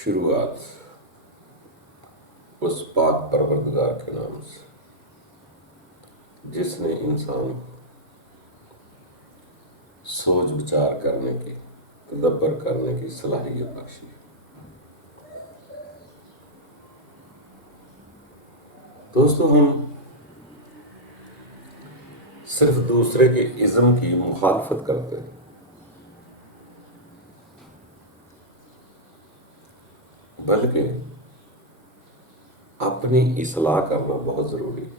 شروعات اس پاک پروردگار کے نام سے جس نے انسان سوچ بچار کرنے کی، تدبر کرنے کی صلاحیت بخشی۔ دوستو، ہم صرف دوسرے کے ازم کی مخالفت کرتے ہیں، بلکہ اپنی اصلاح کرنا بہت ضروری ہے۔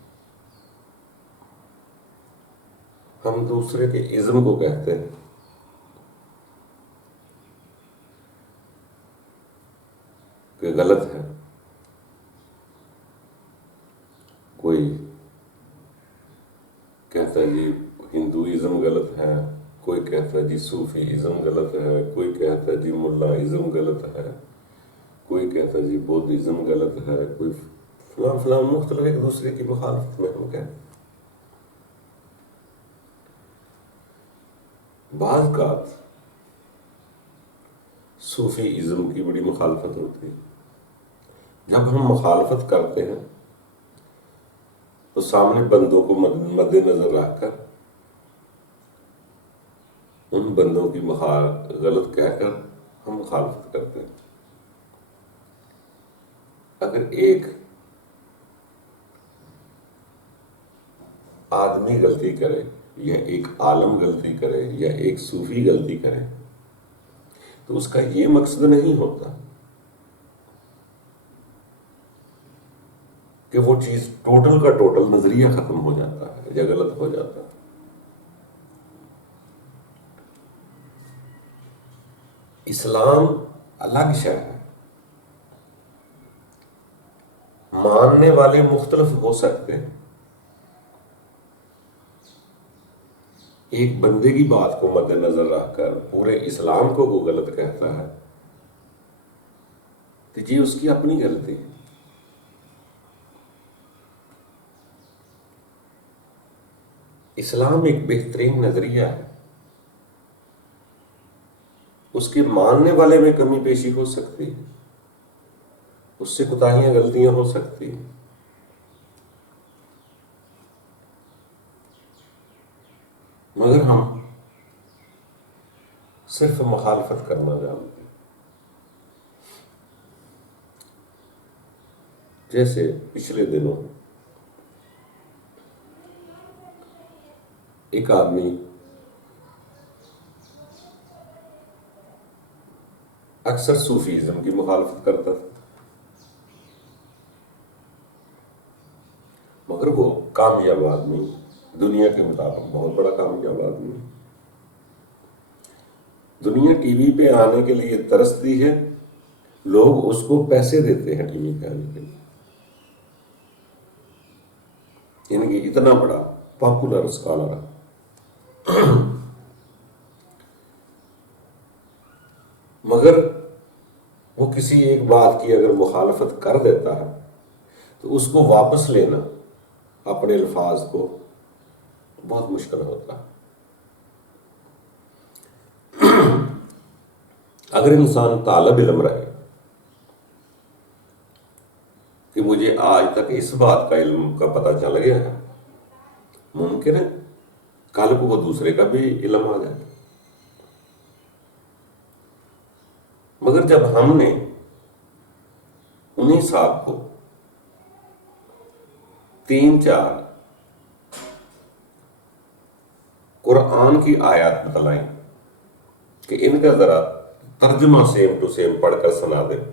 ہم دوسرے کے ازم کو کہتے ہیں کہ غلط ہے، کوئی کہتا ہے جی ہندوازم غلط ہے، کوئی کہتا ہے جی صوفی ازم غلط ہے، کوئی کہتا ہے جی ملا ازم غلط ہے، کوئی کہتا ہے جی بودھ ازم غلط ہے، کوئی فلاں فلاں مختلف ایک دوسرے کی مخالفت میں ہم کہتے ہیں۔ بعض اوقات صوفی ازم کی بڑی مخالفت ہوتی ہے۔ جب ہم مخالفت کرتے ہیں تو سامنے بندوں کو مد نظر رکھ کر ان بندوں کی غلط کہہ کر ہم مخالفت کرتے ہیں۔ اگر ایک آدمی غلطی کرے یا ایک عالم غلطی کرے یا ایک صوفی غلطی کرے تو اس کا یہ مقصد نہیں ہوتا کہ وہ چیز ٹوٹل کا ٹوٹل نظریہ ختم ہو جاتا ہے یا غلط ہو جاتا ہے۔ اسلام الگ شے ہے، ماننے والے مختلف ہو سکتے ہیں۔ ایک بندے کی بات کو مد نظر رکھ کر پورے اسلام کو وہ غلط کہتا ہے تو جی اس کی اپنی غلطی ہے۔ اسلام ایک بہترین نظریہ ہے، اس کے ماننے والے میں کمی پیشی ہو سکتی ہے، اس سے کوتاہیاں غلطیاں ہو سکتی ہیں، مگر ہم صرف مخالفت کرنا جانتے ہیں۔ جیسے پچھلے دنوں ایک آدمی اکثر صوفیزم کی مخالفت کرتا تھا، مگر وہ کامیاب آدمی، دنیا کے مطابق بہت بڑا کامیاب آدمی، دنیا ٹی وی پہ آنے کے لیے ترستی ہے، لوگ اس کو پیسے دیتے ہیں ٹی وی پہ آنے کے لیے، یعنی کہ اتنا بڑا پاپولر اسکالر ہے۔ مگر وہ کسی ایک بات کی اگر مخالفت کر دیتا ہے تو اس کو واپس لینا اپنے الفاظ کو بہت مشکل ہوتا ہے۔ اگر انسان طالب علم رہے کہ مجھے آج تک اس بات کا علم کا پتہ چل گیا ہے، ممکن ہے کل کو وہ دوسرے کا بھی علم آ جائے، مگر جب ہم نے انہیں صاحب کو 3-4 قرآن کی آیات بتلائیں کہ ان کا ذرا ترجمہ سیم ٹو سیم پڑھ کر سنا دیں،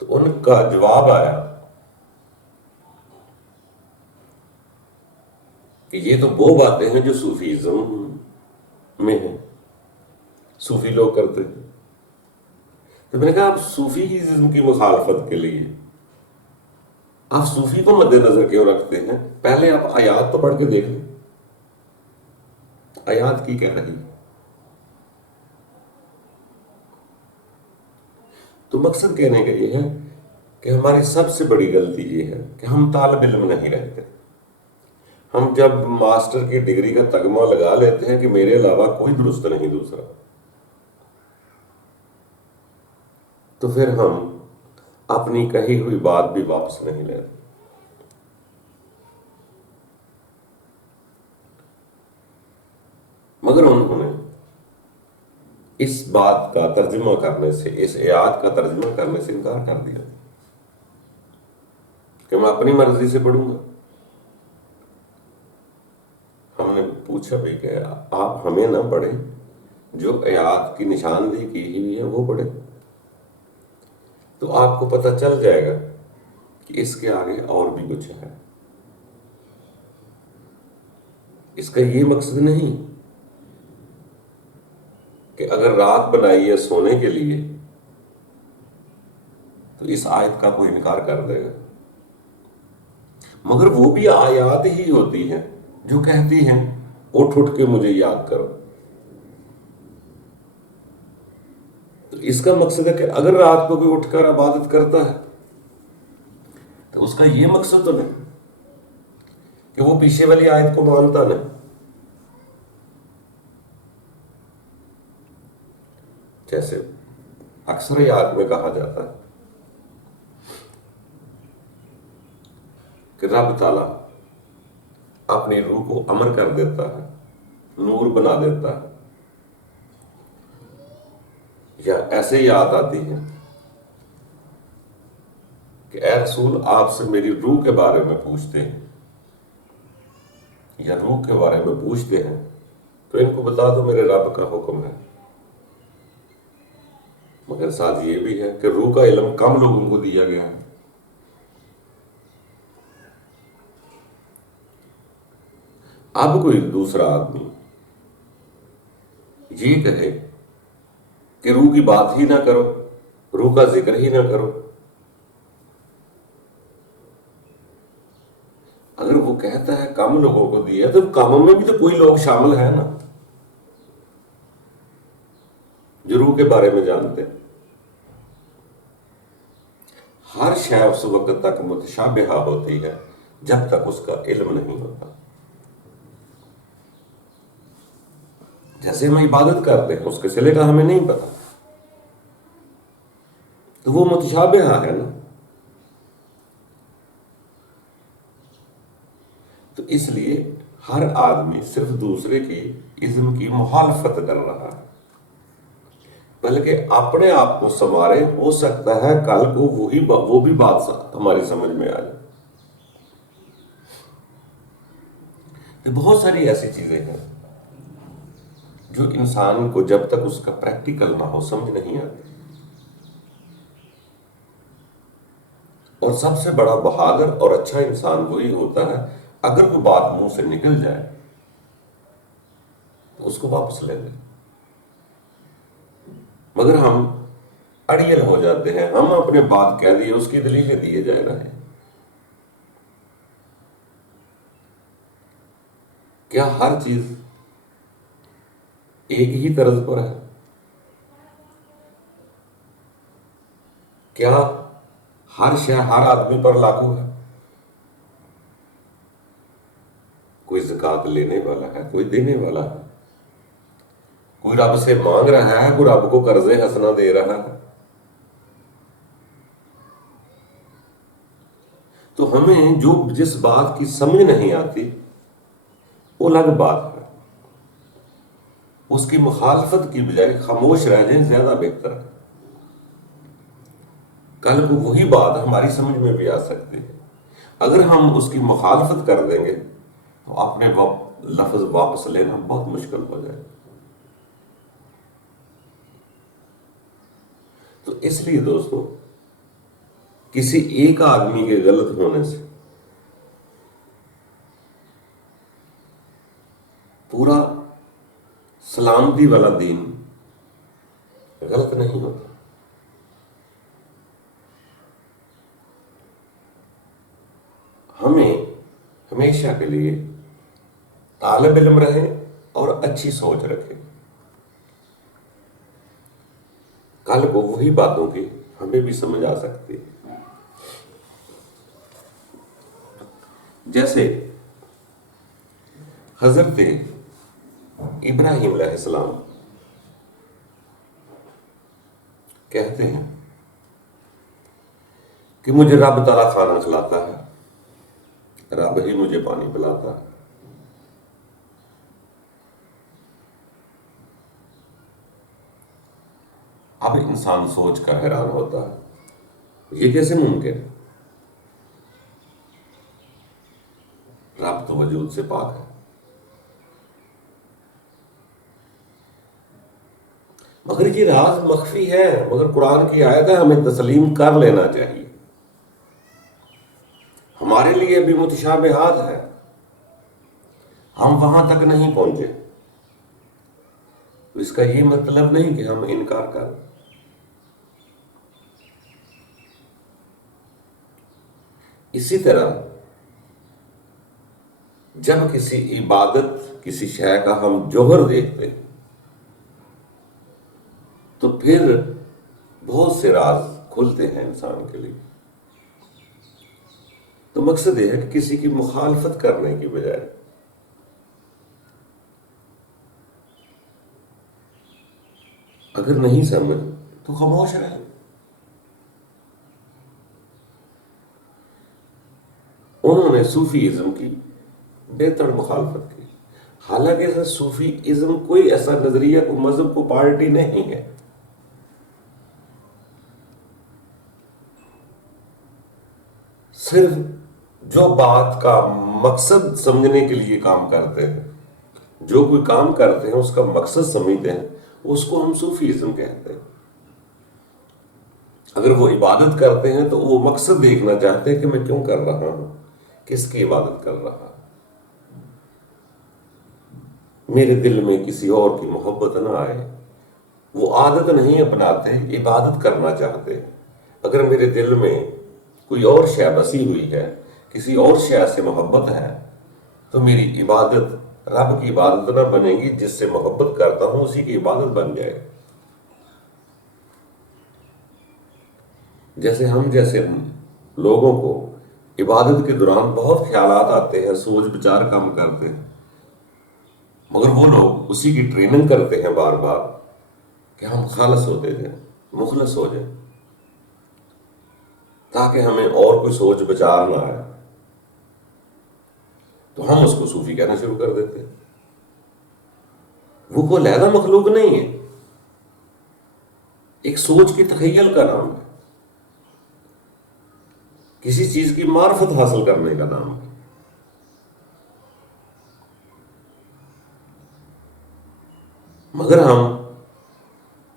تو ان کا جواب آیا کہ یہ تو وہ باتیں ہیں جو صوفیزم میں ہیں، صوفی لوگ کرتے ہیں۔ تو میں نے کہا آپ صوفیزم کی مخالفت کے لیے آپ صوفی کو مد نظر کیوں رکھتے ہیں؟ پہلے آپ آیات تو پڑھ کے دیکھ لیں، آیات کی کہہ رہی۔ تو مقصد کہنے کا یہ ہے کہ ہماری سب سے بڑی غلطی یہ ہے کہ ہم طالب علم نہیں رہتے۔ ہم جب ماسٹر کی ڈگری کا تگمہ لگا لیتے ہیں کہ میرے علاوہ کوئی درست نہیں دوسرا، تو پھر ہم اپنی کہی ہوئی بات بھی واپس نہیں لیتے. مگر انہوں نے اس بات کا ترجمہ کرنے سے، اس آیات کا ترجمہ کرنے سے انکار کر دیا کہ میں اپنی مرضی سے پڑھوں گا. ہم نے پوچھا بھی کہ آپ ہمیں نہ پڑھیں، جو آیات کی نشاندہی کی ہوئی ہے وہ پڑھیں، تو آپ کو پتہ چل جائے گا کہ اس کے آگے اور بھی کچھ ہے. اس کا یہ مقصد نہیں کہ اگر رات بنائی ہے سونے کے لیے تو اس آیت کا کوئی انکار کر دے گا. مگر وہ بھی آیات ہی ہوتی ہیں جو کہتی ہیں اٹھ اٹھ کے مجھے یاد کرو. تو اس کا مقصد ہے کہ اگر رات کو بھی اٹھ کر عبادت کرتا ہے تو اس کا یہ مقصد تو نہیں کہ وہ پیچھے والی آیت کو مانتا نہیں. جیسے اکثر آیات میں کہا جاتا ہے کہ رب تعالیٰ اپنی روح کو امر کر دیتا ہے، نور بنا دیتا ہے. یا ایسے ہی آیات آتی ہیں کہ اے رسول آپ سے میری روح کے بارے میں پوچھتے ہیں یا روح کے بارے میں پوچھتے ہیں تو ان کو بتا دو میرے رب کا حکم ہے. مگر ساتھ یہ بھی ہے کہ روح کا علم کم لوگوں کو دیا گیا ہے. اب کوئی دوسرا آدمی یہ کہے کہ روح کی بات ہی نہ کرو، روح کا ذکر ہی نہ کرو. اگر وہ کہتا ہے کم لوگوں کو دیا تو کاموں میں بھی تو کوئی لوگ شامل ہیں نا جو روح کے بارے میں جانتے ہیں. ہر شے اس وقت تک متشابہہ ہوتی ہے جب تک اس کا علم نہیں ہوتا. جیسے ہم عبادت کرتے ہیں اس کے صلے کا ہمیں نہیں پتا تو وہ متشابہہ ہے نا. تو اس لیے ہر آدمی صرف دوسرے کی اذن کی مخالفت کر رہا ہے، بلکہ اپنے آپ کو سنوارے. ہو سکتا ہے کل کو وہ بھی بات ہماری سمجھ میں آ جائے. بہت ساری ایسی چیزیں ہیں جو انسان کو جب تک اس کا پریکٹیکل نہ ہو سمجھ نہیں آتی. اور سب سے بڑا بہادر اور اچھا انسان وہی ہوتا ہے اگر کوئی بات منہ سے نکل جائے تو اس کو واپس لے لے. مگر ہم اڑیل ہو جاتے ہیں، ہم اپنے بات کہہ دیے اس کی دلیلیں دیے جائے رہے ہیں. کیا ہر چیز ایک ہی طرز پر ہے؟ کیا ہر شے ہر آدمی پر لاگو ہے؟ کوئی زکوٰۃ لینے والا ہے، کوئی دینے والا ہے، کوئی رب سے مانگ رہا ہے، کوئی رب کو قرض حسنہ دے رہا ہے. تو ہمیں جو جس بات کی سمجھ نہیں آتی وہ الگ بات ہے، اس کی مخالفت کی بجائے خاموش رہ جائیں زیادہ بہتر ہے. کل کو وہی بات ہماری سمجھ میں بھی آ سکتی ہے. اگر ہم اس کی مخالفت کر دیں گے تو اپنے لفظ واپس لینا بہت مشکل ہو جائے. تو اس لیے دوستو کسی ایک آدمی کے غلط ہونے سے پورا سلامتی والا دین غلط نہیں ہوتا. ہمیں ہمیشہ کے لیے طالب علم رہیں اور اچھی سوچ رکھیں. کل کو وہی باتوں کی ہمیں بھی سمجھ آ سکتی ہے. جیسے حضرت ابراہیم علیہ السلام کہتے ہیں کہ مجھے رب تعالیٰ کھانا کھلاتا ہے، رب ہی مجھے پانی پلاتا ہے۔ اب انسان سوچ کر حیران ہوتا ہے، یہ کیسے ممکن ہے؟ رب تو وجود سے پاک ہے، مگر یہ راز مخفی ہے، مگر قرآن کی آیت ہے، ہمیں تسلیم کر لینا چاہیے۔ ہمارے لیے بھی متشابہات ہے، ہم وہاں تک نہیں پہنچے، اس کا یہ مطلب نہیں کہ ہم انکار کریں۔ اسی طرح جب کسی عبادت، کسی شے کا ہم جوہر دیکھتے ہیں تو پھر بہت سے راز کھلتے ہیں انسان کے لیے۔ تو مقصد یہ ہے کہ کسی کی مخالفت کرنے کی بجائے اگر نہیں سمجھ تو خاموش رہیں۔ انہوں نے صوفی ازم کی بہتر مخالفت کی، حالانکہ صوفی ازم کوئی ایسا نظریہ، کوئی مذہب، کو پارٹی نہیں ہے۔ صرف جو بات کا مقصد سمجھنے کے لیے کام کرتے ہیں، جو کوئی کام کرتے ہیں اس کا مقصد سمجھتے ہیں، اس کو ہم صوفی ازم کہتے ہیں۔ اگر وہ عبادت کرتے ہیں تو وہ مقصد دیکھنا چاہتے ہیں کہ میں کیوں کر رہا ہوں، کس کی عبادت کر رہا ہوں، میرے دل میں کسی اور کی محبت نہ آئے۔ وہ عادت نہیں اپناتے، عبادت کرنا چاہتے ہیں۔ اگر میرے دل میں کوئی اور شے بسی ہوئی ہے، کسی اور شے سے محبت ہے، تو میری عبادت رب کی عبادت نہ بنے گی، جس سے محبت کرتا ہوں اسی کی عبادت بن جائے۔ جیسے ہم جیسے لوگوں کو عبادت کے دوران بہت خیالات آتے ہیں، سوچ بچار کم کرتے ہیں، مگر وہ لوگ اسی کی ٹریننگ کرتے ہیں بار بار کہ ہم خالص ہوتے جائیں، مخلص ہو جائیں، تاکہ ہمیں اور کوئی سوچ بچار نہ آئے۔ تو ہم اس کو صوفی کہنا شروع کر دیتے ہیں۔ وہ کوئی علیحدہ مخلوق نہیں ہے، ایک سوچ کی تخیل کا نام ہے، کسی چیز کی معرفت حاصل کرنے کا نام ہے۔ مگر ہم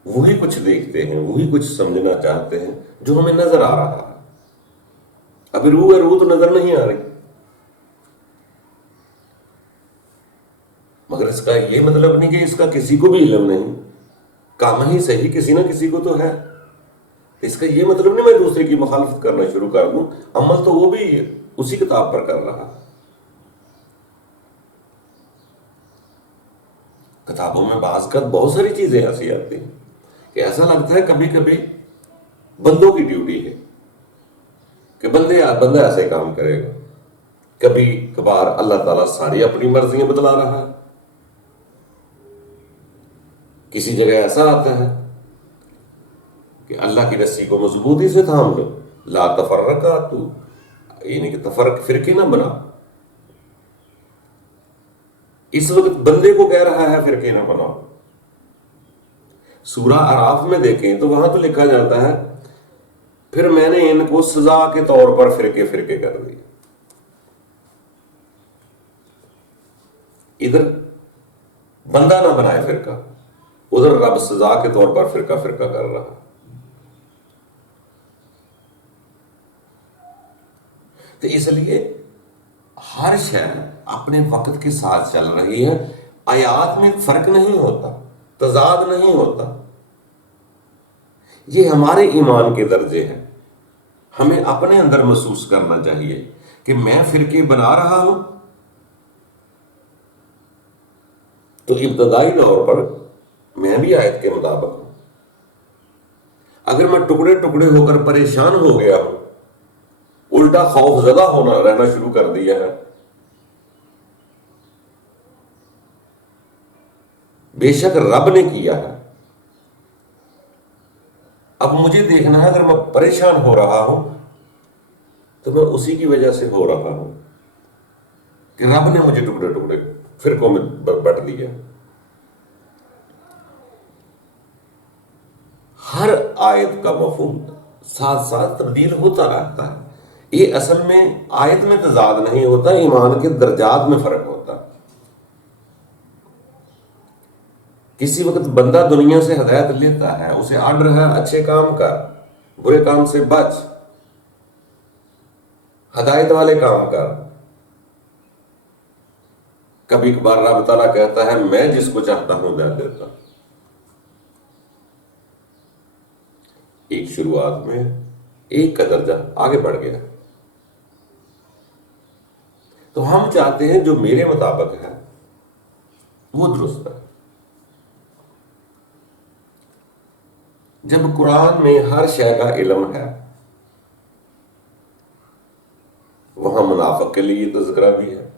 وہی کچھ دیکھتے ہیں، وہی کچھ سمجھنا چاہتے ہیں جو ہمیں نظر آ رہا ہے۔ ابھی روح ہے، روح تو نظر نہیں آ رہی، مگر اس کا یہ مطلب نہیں کہ اس کا کسی کو بھی علم نہیں، کام ہی صحیح کسی نہ کسی کو تو ہے۔ اس کا یہ مطلب نہیں میں دوسرے کی مخالفت کرنا شروع کر دوں، عمل تو وہ بھی اسی کتاب پر کر رہا ہے۔ کتابوں میں بعض کا بہت ساری چیزیں ایسی آتی ہیں کہ ایسا لگتا ہے کبھی کبھی بندوں کی ڈیوٹی ہے کہ بندہ ایسے کام کرے گا۔ کبھی کبھار اللہ تعالیٰ ساری اپنی مرضیاں بتلا رہا ہے۔ کسی جگہ ایسا آتا ہے کہ اللہ کی رسی کو مضبوطی سے تھام لو، لا تفرقا، تو یعنی کہ تفرق فرقے نہ بنا۔ اس وقت بندے کو کہہ رہا ہے فرقے نہ بناؤ۔ سورہ اعراف میں دیکھیں تو وہاں تو لکھا جاتا ہے پھر میں نے ان کو سزا کے طور پر فرقے فرقے کر دی۔ ادھر بندہ نہ بنائے فرقہ، ادھر رب سزا کے طور پر فرقہ فرقہ کر رہا۔ تو اس لیے ہر شے اپنے وقت کے ساتھ چل رہی ہے۔ آیات میں فرق نہیں ہوتا، تضاد نہیں ہوتا، یہ ہمارے ایمان کے درجے ہیں۔ ہمیں اپنے اندر محسوس کرنا چاہیے کہ میں فرقے بنا رہا ہوں تو ابتدائی طور پر میں بھی آیت کے مطابق ہوں۔ اگر میں ٹکڑے ٹکڑے ہو کر پریشان ہو گیا ہوں، الٹا خوف زدہ ہونا رہنا شروع کر دیا ہے، بے شک رب نے کیا ہے، اب مجھے دیکھنا ہے اگر میں پریشان ہو رہا ہوں تو میں اسی کی وجہ سے ہو رہا ہوں کہ رب نے مجھے ٹکڑے ٹکڑے فرقوں میں بٹ دیا. ہر آیت کا مفہوم ساتھ ساتھ تبدیل ہوتا رہتا ہے. یہ اصل میں آیت میں تضاد نہیں ہوتا، ایمان کے درجات میں فرق ہوتا. کسی وقت بندہ دنیا سے ہدایت لیتا ہے، اسے آرڈر ہے اچھے کام کا، برے کام سے بچ، ہدایت والے کام کر. کبھی کبھار رب تعالیٰ کہتا ہے میں جس کو چاہتا ہوں ہدایت دیتا. ایک شروعات میں ایک کا درجہ آگے بڑھ گیا. تو ہم چاہتے ہیں جو میرے مطابق ہے وہ درست ہے. جب قرآن میں ہر شے کا علم ہے، وہاں منافق کے لیے تذکرہ بھی ہے،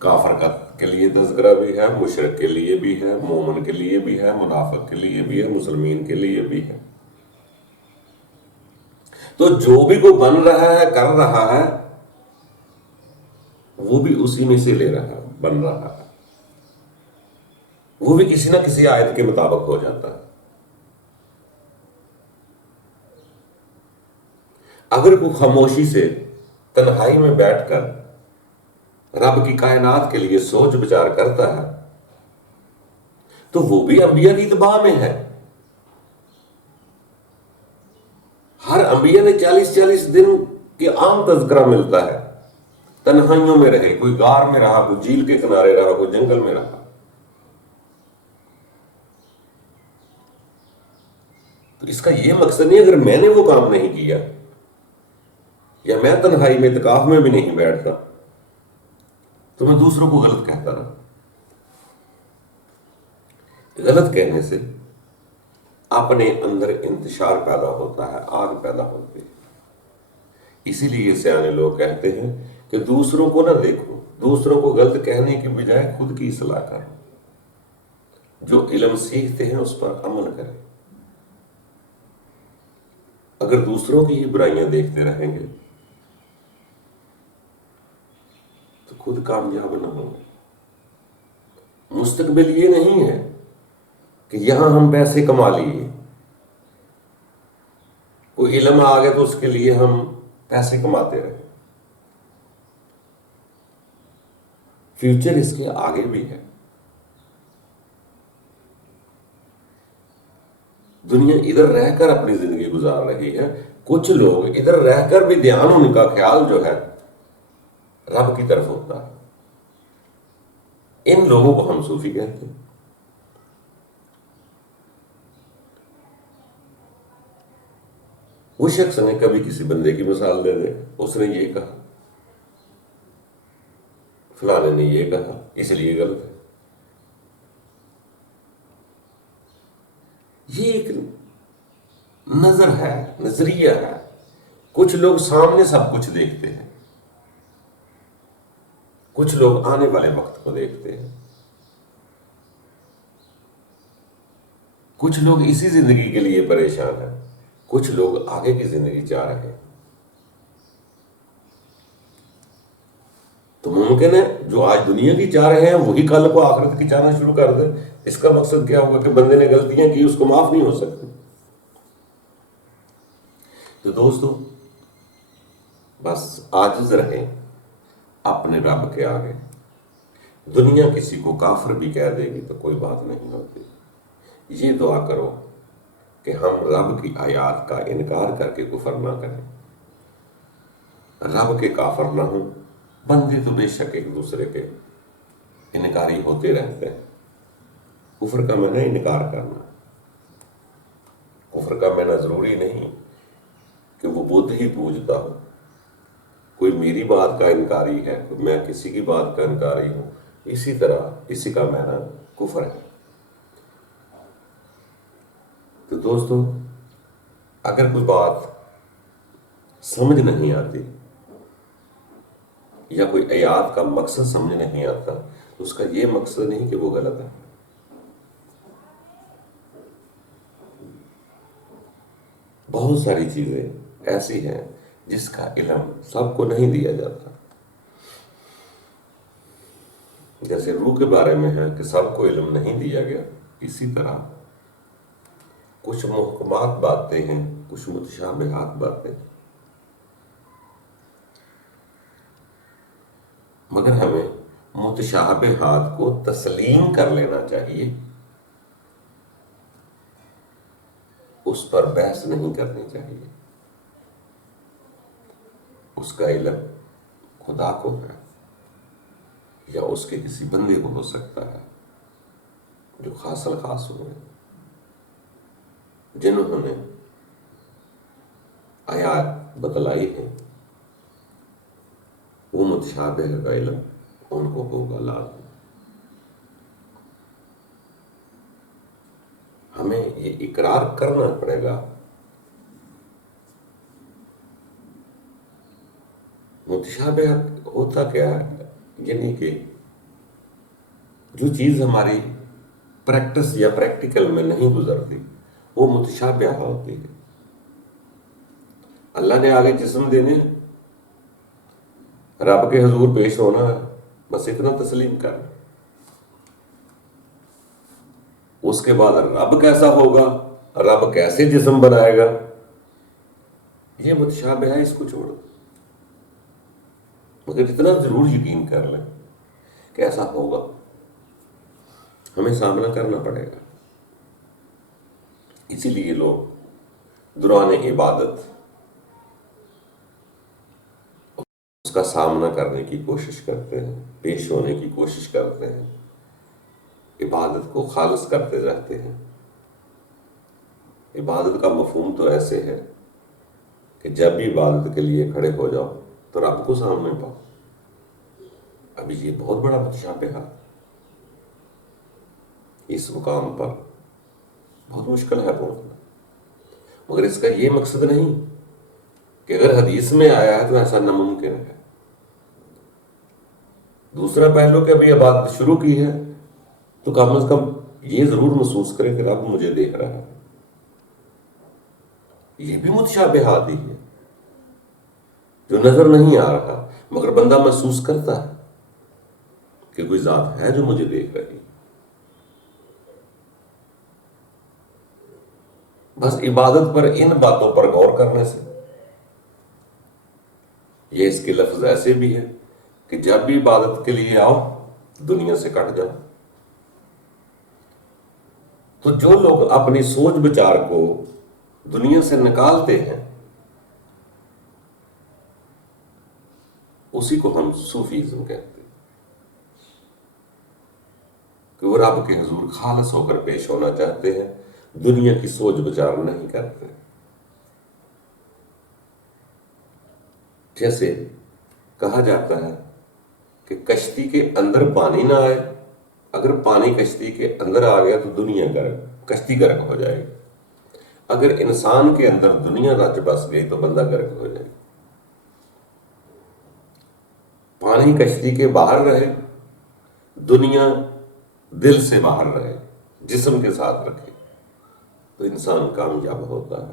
کافر کے لیے تذکرہ بھی ہے، مشرک کے لیے بھی ہے، مومن کے لیے بھی ہے، منافق کے لیے بھی ہے، مسلمین کے لیے بھی ہے. تو جو بھی کوئی بن رہا ہے، کر رہا ہے، وہ بھی اسی میں سے لے رہا ہے، بن رہا ہے. وہ بھی کسی نہ کسی آیت کے مطابق ہو جاتا ہے. اگر کوئی خاموشی سے تنہائی میں بیٹھ کر رب کی کائنات کے لیے سوچ بچار کرتا ہے تو وہ بھی انبیاء کی اتباع میں ہے. ہر انبیاء نے 40 دن کے عام تذکرہ ملتا ہے. تنہائیوں میں رہے، کوئی غار میں رہا، کوئی جھیل کے کنارے رہا، کوئی جنگل میں رہا. تو اس کا یہ مقصد نہیں اگر میں نے وہ کام نہیں کیا یا میں تنہائی میں اعتکاف میں بھی نہیں بیٹھتا تو میں دوسروں کو غلط کہتا رہا. غلط کہنے سے اپنے اندر انتشار پیدا ہوتا ہے، آگ پیدا ہوتی ہے. اسی لیے سیانے لوگ کہتے ہیں کہ دوسروں کو نہ دیکھو، دوسروں کو غلط کہنے کی بجائے خود کی اصلاح کرو. جو علم سیکھتے ہیں اس پر عمل کریں. اگر دوسروں کی ہی برائیاں دیکھتے رہیں گے تو خود کامیاب نہ ہوں گے. مستقبل یہ نہیں ہے کہ یہاں ہم پیسے کما لیے، کوئی علم آ گیا تو اس کے لیے ہم پیسے کماتے رہے. فیوچر اس کے آگے بھی ہے. دنیا ادھر رہ کر اپنی زندگی گزار رہی ہے. کچھ لوگ ادھر رہ کر بھی دھیان ان کا خیال جو ہے رب کی طرف ہوتا ہے. ان لوگوں کو ہم صوفی کہتے ہیں. وہ شخص نے کبھی کسی بندے کی مثال دے دے، اس نے یہ کہا، فلانے نے یہ کہا، اس لیے غلط ہے. یہ ایک نظر ہے، نظریہ ہے. کچھ لوگ سامنے سب کچھ دیکھتے ہیں، کچھ لوگ آنے والے وقت کو دیکھتے ہیں، کچھ لوگ اسی زندگی کے لیے پریشان ہیں، کچھ لوگ آگے کی زندگی چاہ رہے ہیں. تو ممکن ہے جو آج دنیا کی چاہ رہے ہیں وہی کل کو آخرت کی چاہنا شروع کر دیں. اس کا مقصد کیا ہوگا کہ بندے نے غلطیاں کی، اس کو معاف نہیں ہو سکتی. تو دوستو بس عاجز رہیں اپنے رب کے آگے. دنیا کسی کو کافر بھی کہہ دے گی تو کوئی بات نہیں ہوتی. یہ دعا کرو کہ ہم رب کی آیات کا انکار کر کے کفر نہ کریں، رب کے کافر نہ ہوں. بندے تو بے شک ایک دوسرے کے انکاری ہوتے رہتے ہیں. کفر کا معنی انکار کرنا. کفر کا معنی ضروری نہیں کہ وہ بدھ ہی پوجتا ہو. کوئی میری بات کا انکاری ہے، میں کسی کی بات کا انکاری ہوں، اسی طرح اسی کا معنی کفر ہے. تو دوستو اگر کوئی بات سمجھ نہیں آتی یا کوئی آیات کا مقصد سمجھ نہیں آتا تو اس کا یہ مقصد نہیں کہ وہ غلط ہے. بہت ساری چیزیں ایسی ہیں جس کا علم سب کو نہیں دیا جاتا. جیسے روح کے بارے میں ہے کہ سب کو علم نہیں دیا گیا، اسی طرح کچھ محکمات باتیں ہیں، کچھ متشابہات باتیں، مگر ہمیں متشابہات کو تسلیم کر لینا چاہیے، اس پر بحث نہیں کرنی چاہیے. اس کا علم خدا کو ہے یا اس کے کسی بندے کو ہو سکتا ہے جو خاص الخاص ہوئے، جنہوں نے آیات بتلائی ہیں، وہ متشابہ کا علم ان کو ہوگا لازم. ہمیں یہ اقرار کرنا پڑے گا. متشابہ ہوتا کیا ہے؟ یعنی کہ جو چیز ہماری پریکٹس یا پریکٹیکل میں نہیں گزرتی وہ متشابہ ہوتی ہے. اللہ نے آگے جسم دینے، رب کے حضور پیش ہونا ہے، بس اتنا تسلیم کر. اس کے بعد رب کیسا ہوگا، رب کیسے جسم بنائے گا، یہ متشابہ ہے، اس کو چھوڑ. مگر اتنا ضرور یقین کر لیں کہ ایسا ہوگا، ہمیں سامنا کرنا پڑے گا. اسی لیے لوگ دوران عبادت اس کا سامنا کرنے کی کوشش کرتے ہیں، پیش ہونے کی کوشش کرتے ہیں، عبادت کو خالص کرتے رہتے ہیں. عبادت کا مفہوم تو ایسے ہے کہ جب بھی عبادت کے لیے کھڑے ہو جاؤ تو رب کو سامنے پاؤ. ابھی یہ بہت بڑا متشابہ ہے، اس مقام پر بہت مشکل ہے پہنچنا. مگر اس کا یہ مقصد نہیں کہ اگر حدیث میں آیا ہے تو ایسا ناممکن ہے. دوسرا پہلو کہ ابھی عبادت شروع کی ہے تو کم از کم یہ ضرور محسوس کرے کہ رب مجھے دیکھ رہا ہے. یہ بھی متشابہات ہی ہے جو نظر نہیں آ رہا مگر بندہ محسوس کرتا ہے کہ کوئی ذات ہے جو مجھے دیکھ رہی. بس عبادت پر ان باتوں پر غور کرنے سے، یہ اس کے لفظ ایسے بھی ہے کہ جب بھی عبادت کے لیے آؤ دنیا سے کٹ جاؤ. تو جو لوگ اپنی سوچ بچار کو دنیا سے نکالتے ہیں اسی کو ہم صوفیزم کہتے ہیں، کہ وہ رب کے حضور خالص ہو کر پیش ہونا چاہتے ہیں، دنیا کی سوچ بچار نہیں کرتے. جیسے کہا جاتا ہے کہ کشتی کے اندر پانی نہ آئے، اگر پانی کشتی کے اندر آ گیا تو دنیا غرق، کشتی غرق ہو جائے گی. اگر انسان کے اندر دنیا رچ بس گئی تو بندہ غرق ہو جائے گا. پانی کشتی کے باہر رہے، دنیا دل سے باہر رہے، جسم کے ساتھ رکھے تو انسان کامیاب ہوتا ہے.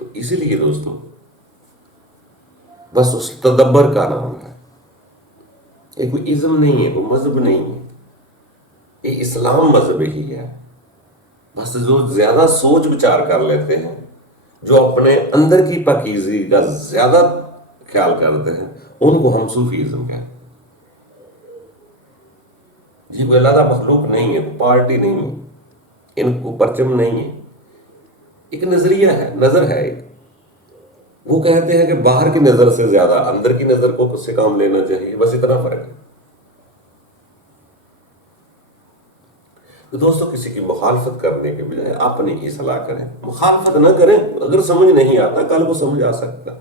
تو اسی لیے دوستو بس اس تدبر کا نام ہے، یہ کوئی ازم نہیں ہے، کوئی مذہب نہیں ہے، یہ اسلام مذہب ہی ہے. بس جو زیادہ سوچ بچار کر لیتے ہیں، جو اپنے اندر کی پاکیزگی کا زیادہ خیال کرتے ہیں، ان کو ہم صوفیزم کہتے ہیں. یہ کوئی علیحدہ مخلوق نہیں ہے، کوئی پارٹی نہیں ہے، ان کو پرچم نہیں ہے، ایک نظریہ ہے، نظر ہے ایک. وہ کہتے ہیں کہ باہر کی نظر سے زیادہ اندر کی نظر کو کس سے کام لینا چاہیے، بس اتنا فرق ہے. تو دوستو کسی کی مخالفت کرنے کے بجائے اپنی اصلاح کریں، مخالفت نہ کریں. اگر سمجھ نہیں آتا کل کو سمجھ آ سکتا.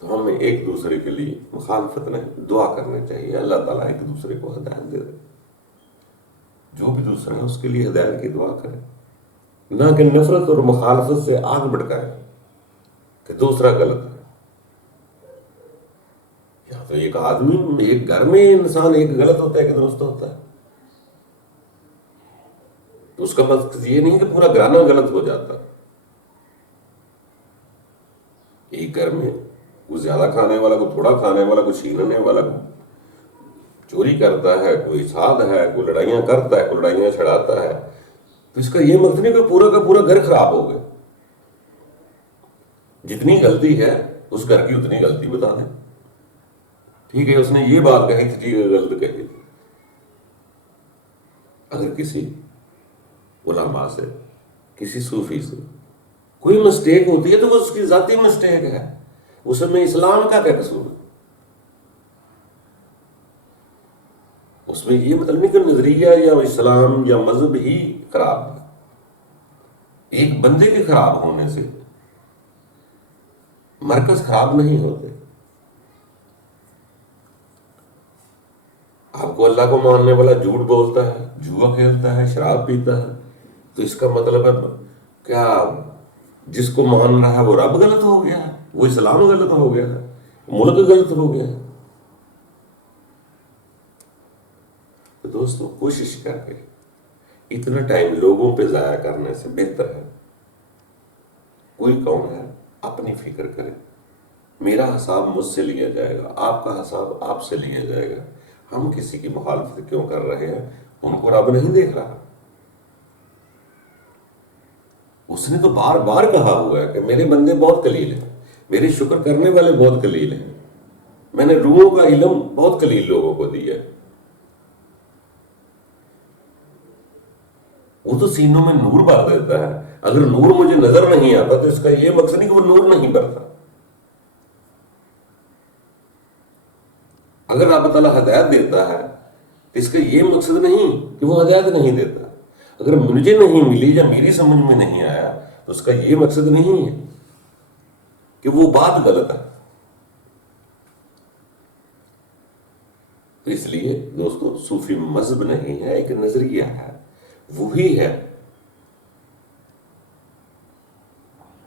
تو ہمیں ایک دوسرے کے لیے مخالفت نہیں، دعا کرنی چاہیے. اللہ تعالیٰ ایک دوسرے کو ہدایت دے دے، جو بھی دوسرا ہے اس کے لیے ہدایت کی دعا کریں، نہ کہ نفرت اور مخالفت سے آگ بھڑکائیں کہ دوسرا غلط ہے. یا تو ایک آدمی، ایک گھر میں انسان ایک غلط ہوتا ہے کہ درست ہوتا ہے، تو اس کا مقصد یہ نہیں کہ پورا گھرانہ غلط ہو جاتا. ایک گھر میں کوئی زیادہ کھانے والا، کوئی تھوڑا کھانے والا، کوئی چھیننے والا، چوری کرتا ہے، کوئی ساد ہے، کوئی لڑائیاں کرتا ہے، کوئی لڑائیاں چھڑاتا ہے، تو اس کا یہ مطلب نہیں کہ پورا کا پورا گھر خراب ہو گیا. جتنی غلطی ہے اس گھر کی اتنی غلطی بتا دیں. ٹھیک ہے، اس نے یہ بات کہی تھی، ٹھیک ہے، غلط کہی تھی. اگر کسی علماء سے، کسی صوفی سے کوئی مسٹیک ہوتی ہے تو وہ اس کی ذاتی مسٹیک ہے، اس میں اسلام کا کیا قصور ہے؟ اس میں یہ مطلب نہیں کہ نظریہ یا اسلام یا مذہب ہی خراب ہے. ایک بندے کے خراب ہونے سے مرکز خراب نہیں ہوتے. آپ کو اللہ کو ماننے والا جھوٹ بولتا ہے، جوا کھیلتا ہے، شراب پیتا ہے، تو اس کا مطلب ہے کیا جس کو مان رہا ہے وہ رب غلط ہو گیا ہے، وہ اسلام غلط ہو گیا ہے، ملک غلط ہو گیا ہے؟ تو دوستو کوشش کر کے اتنا ٹائم لوگوں پہ ضائع کرنے سے بہتر ہے کوئی کون ہے اپنی فکر کرے. میرا حساب مجھ سے لیا جائے گا، آپ کا حساب آپ سے لیا جائے گا. ہم کسی کی مخالفت کیوں کر رہے ہیں؟ ان کو رب نہیں دیکھ رہا. اس نے تو بار بار کہا ہوا ہے کہ میرے بندے بہت قلیل ہیں، میرے شکر کرنے والے بہت قلیل ہیں، میں نے روحوں کا علم بہت قلیل لوگوں کو دیا ہے. وہ تو سینوں میں نور بھر دیتا ہے. اگر نور مجھے نظر نہیں آتا تو اس کا یہ مقصد نہیں کہ وہ نور نہیں بھرتا. اگر اللہ تعالیٰ ہدایت دیتا ہے تو اس کا یہ مقصد نہیں کہ وہ ہدایت نہیں دیتا. اگر مجھے نہیں ملی یا میری سمجھ میں نہیں آیا تو اس کا یہ مقصد نہیں ہے کہ وہ بات غلط ہے. تو اس لیے دوستو صوفی مذہب نہیں ہے، ایک نظریہ ہے. وہی ہے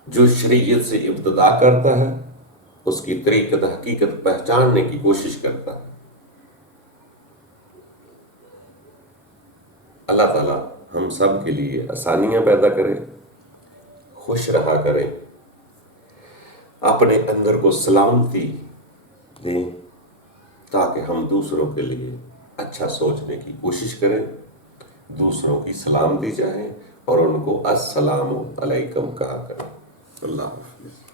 جو شریعت سے ابتدا کرتا ہے، اس کی طریقت حقیقت پہچاننے کی کوشش کرتا ہے. اللہ تعالیٰ ہم سب کے لیے آسانیاں پیدا کرے، خوش رہا کرے، اپنے اندر کو سلامتی دیں تاکہ ہم دوسروں کے لیے اچھا سوچنے کی کوشش کریں، دوسروں کی سلامتی چاہیں اور ان کو السلام علیکم کہا کریں. اللہ حافظ.